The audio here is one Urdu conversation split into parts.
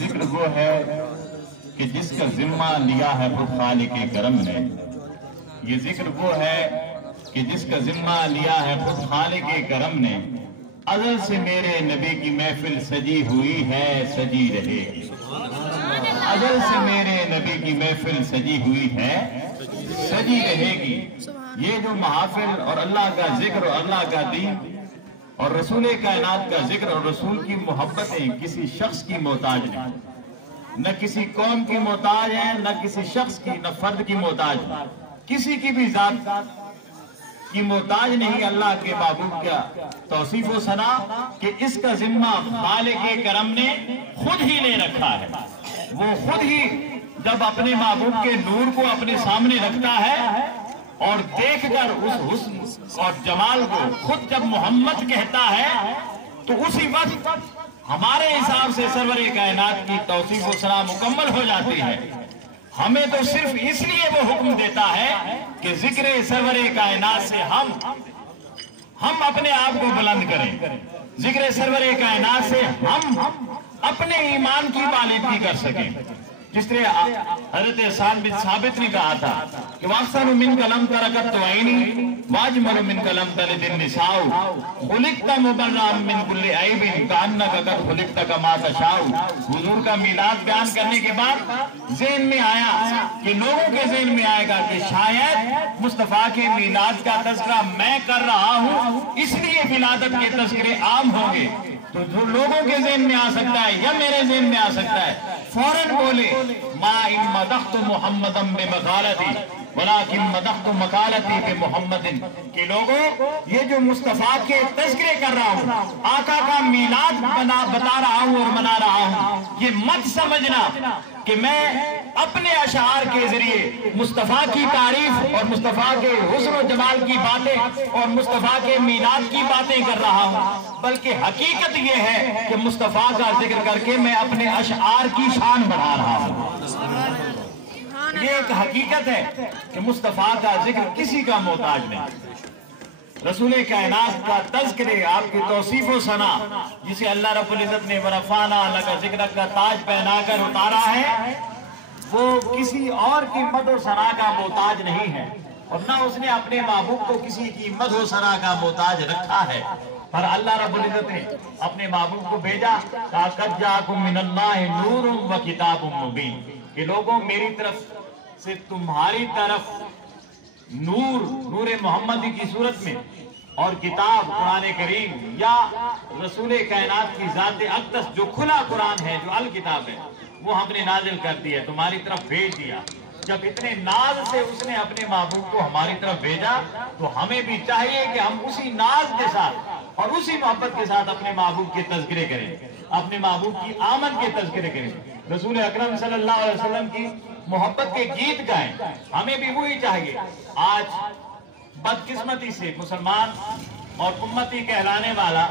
ذکر وہ ہے کہ جس کا ذمہ لیا ہے خود خالق کرم نے. یہ ذکر وہ ہے کہ جس کا ذمہ لیا ہے خود خالق کرم نے. ازل سے میرے نبی کی محفل سجی ہوئی ہے، سجی رہے گی. ازل سے میرے نبی کی محفل سجی ہوئی ہے، سجی رہے گی. یہ جو محافل اور اللہ کا ذکر اور اللہ کا دین اور رسول کائنات کا ذکر اور رسول کی محبتیں کسی شخص کی محتاج نہیں، نہ کسی قوم کی محتاج ہیں، نہ کسی شخص کی، نہ فرد کی محتاج ہیں، کسی کی بھی ذات کی محتاج نہیں. اللہ کے محبوب کا توصیف و ثنا کہ اس کا ذمہ خالق کرم نے خود ہی لے رکھا ہے. وہ خود ہی جب اپنے محبوب کے نور کو اپنے سامنے رکھتا ہے اور دیکھ کر اس حسن اور جمال کو خود جب محمد کہتا ہے تو اسی وقت ہمارے حساب سے سرور کائنات کی توصیف و ثنا مکمل ہو جاتی ہے. ہمیں تو صرف اس لیے وہ حکم دیتا ہے کہ ذکر سرور کائنات سے ہم اپنے آپ کو بلند کریں. ذکر سرور کائنات سے ہم اپنے ایمان کی بالادگی کر سکیں. جس طرح حضرت حسان بن ثابت نے کہا تھا کہ وَأَحْسَنُ مِنْكَ لَمْ تَرَ قَطُّ عَيْنِي وَأَجْمَلُ مِنْكَ لَمْ تَلِدِ النِّسَاءُ خُلِقْتَ مُبَرَّأً مِنْ كُلِّ عَيْبٍ كَأَنَّكَ قَدْ خُلِقْتَ كَمَا تَشَاءُ. حضور کا میلاد بیان کرنے کے بعد ذہن میں آیا کہ لوگوں کے ذہن میں آئے گا کہ شاید مصطفیٰ کے میلاد کا تذکرہ میں کر رہا ہوں اس لیے ولادت کے تذکرے عام ہوں گے. تو جو لوگوں کے ذہن میں آ سکتا ہے یا میرے ذہن میں آ سکتا ہے فوراً بولے ما ان مدحت محمدا بمقالتی ولیکن مدحت مقالتی بمحمد. کہ لوگوں یہ جو مصطفیٰ کے تذکرے کر رہا ہوں، آقا کا میلاد بتا رہا ہوں اور منا رہا ہوں، یہ مت سمجھنا کہ میں اپنے اشعار کے ذریعے مصطفیٰ کی تعریف اور مصطفیٰ کے حسن و جمال کی باتیں اور مصطفیٰ کے میلاد کی باتیں کر رہا ہوں، بلکہ حقیقت یہ ہے کہ مصطفیٰ کا ذکر کر کے میں اپنے اشعار کی شان بڑھا رہا ہوں. یہ ایک حقیقت ہے کہ مصطفیٰ کا ذکر کسی کا محتاج نہیں. رسول کائنات کا تذکرے، آپ کی توصیف و ثنا جسے اللہ رب العزت نے ورفعنا لک ذکرک کا تاج پہنا کر اتارا ہے، وہ کسی اور کی مدح و ثنا کا محتاج نہیں ہے اور نہ اس نے اپنے محبوب کو کسی کی مدح و ثنا کا محتاج رکھا ہے. پر اللہ رب العزت نے اپنے محبوب کو بھیجا کہا قد جاءکم من اللہ نور و کتاب مبین. کہ لوگوں میری طرف سے تمہاری طرف نور محمدی کی صورت میں اور کتاب قرآن کریم یا رسول کائنات کی ذات اقدس جو کھلا قرآن ہے، جو الکتاب ہے، وہ ہم نے نازل کر دیا، تمہاری طرف بھیج دیا. جب اتنے ناز سے اس نے اپنے محبوب کو ہماری طرف بھیجا تو ہمیں بھی چاہیے کہ ہم اسی ناز کے ساتھ اور اسی محبت کے ساتھ اپنے محبوب کے تذکرے کریں، اپنے محبوب کی آمد کے تذکرے کریں، رسول اکرم صلی اللہ علیہ وسلم کی محبت کے گیت گائیں. ہمیں بھی وہی چاہیے. آج بدقسمتی سے مسلمان اور امتی کہلانے والا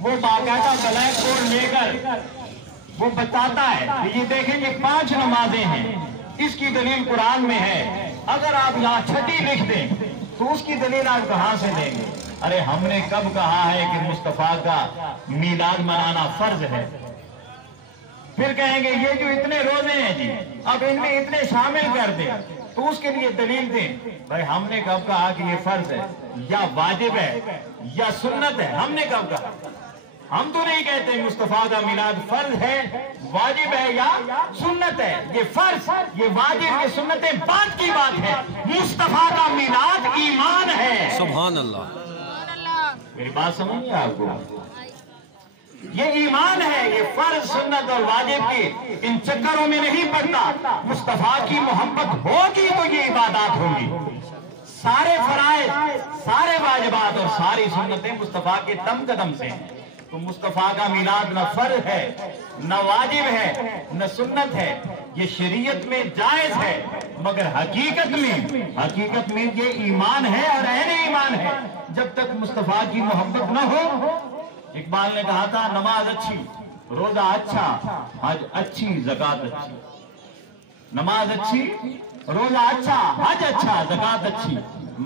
وہ باقاعدہ بلیک بورڈ لے کر وہ بتاتا ہے کہ یہ دیکھیں یہ 5 نمازیں ہیں، اس کی دلیل قرآن میں ہے. اگر آپ یہاں 6 لکھ دیں تو اس کی دلیل آپ کہاں سے دیں گے؟ ارے ہم نے کب کہا ہے کہ مصطفیٰ کا میلاد منانا فرض ہے؟ پھر کہیں گے یہ جو اتنے روزے ہیں جی اب ان میں اتنے شامل کر دیں تو اس کے لیے دلیل دیں. بھائی ہم نے کب کہا کہ یہ فرض ہے یا واجب ہے یا سنت ہے؟ ہم نے کب کہا؟ ہم تو نہیں کہتے مصطفیٰ کا میلاد فرض ہے، واجب ہے یا سنت ہے. یہ فرض، یہ واجب، یہ سنتیں بات کی بات ہے. مصطفیٰ کا میلاد ایمان ہے. سبحان اللہ. میری بات سمجھ گئے آپ کو؟ یہ ایمان ہے. یہ فرض، سنت اور واجب کی ان چکروں میں نہیں پڑتا. مصطفیٰ کی محبت ہوگی تو یہ عبادات ہوگی. سارے فرائض، سارے واجبات اور ساری سنتیں مصطفیٰ کے دم قدم سے ہیں. تو مصطفیٰ کا میلاد نہ فرض ہے، نہ واجب ہے، نہ سنت ہے. یہ شریعت میں جائز ہے مگر حقیقت میں یہ ایمان ہے اور عین ایمان ہے. جب تک مصطفیٰ کی محبت نہ ہو، اقبال نے کہا تھا نماز اچھی، روزہ اچھا، حج اچھی، زکات اچھی. نماز اچھی، روزہ اچھا، حج اچھا، زکات اچھی،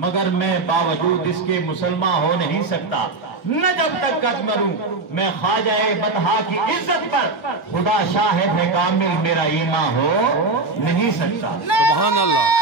مگر میں باوجود اس کے مسلمان ہو نہیں سکتا. نہ جب تک قد مروں میں خواجہ بطحا کی عزت پر خدا شاہد ہے کامل میرا ایمان ہو نہیں سکتا. سبحان اللہ.